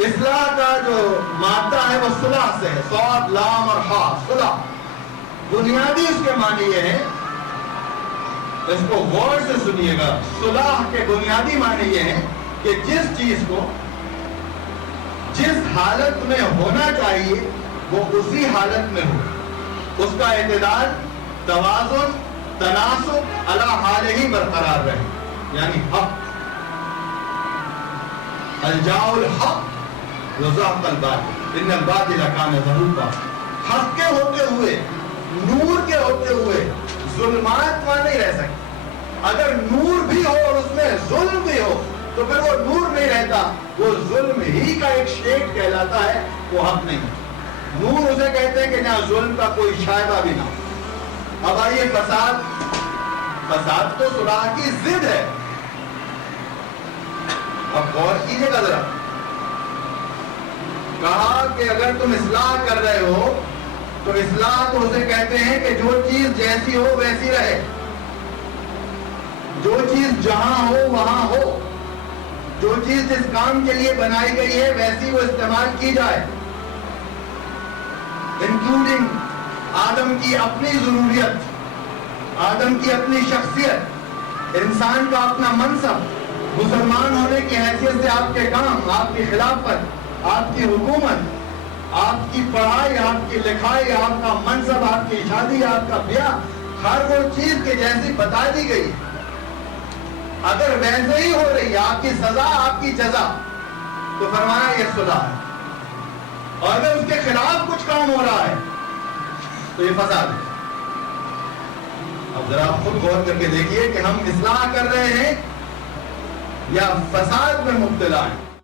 اصلاح کا جو مادہ ہے وہ صلح سے ہے، صاد لام اور ہا، صلح۔ بنیادی اس کے معنی یہ ہے، اس کو غور سے سنیے گا، صلح کے بنیادی معنی یہ ہے کہ جس چیز کو جس حالت میں ہونا چاہیے وہ اسی حالت میں ہو، اس کا اعتدال، توازن، تناسب علی حال ہی برقرار رہے، یعنی حق۔ الجاء الحق وزهق الباطل ان الباطل كان زهوقا۔ حق کے ہوتے ہوئے، نور کے ہوتے ہوئے ظلمات وہاں نہیں رہ سکتے۔ اگر نور بھی ہو اور اس میں ظلم بھی ہو تو پھر وہ نور نہیں رہتا، وہ ظلم ہی کا ایک شیڈ کہلاتا ہے، وہ حق نہیں۔ نور اسے کہتے ہیں کہ جہاں ظلم کا کوئی شائبہ بھی نہ ہو۔ اب آئیے فساد، فساد تو صلح کی ضد ہے۔ اب غور کیجیے گا ذرا، کہا کہ اگر تم اصلاح کر رہے ہو تو اصلاح تو اسے کہتے ہیں کہ جو چیز جیسی ہو ویسی رہے، جو چیز جہاں ہو وہاں ہو، جو چیز جس کام کے لیے بنائی گئی ہے ویسی وہ استعمال کی جائے، انکلوڈنگ آدم کی اپنی ضروریت، آدم کی اپنی شخصیت، انسان کا اپنا منصب، مسلمان ہونے کی حیثیت سے آپ کے کام، آپ کی خلافت، آپ کی حکومت، آپ کی پڑھائی، آپ کی لکھائی، آپ کا منصب، آپ کی شادی، آپ کا بیاہ، ہر وہ چیز کے جیسی بتا دی گئی ہے، اگر ویسے ہی ہو رہی ہے آپ کی سزا، آپ کی جزا، تو فرمایا یہ صلح ہے۔ اور اگر اس کے خلاف کچھ کام ہو رہا ہے تو یہ فساد ہے۔ اب ذرا آپ خود غور کر کے دیکھیے کہ ہم اصلاح کر رہے ہیں یا فساد میں مبتلا ہیں۔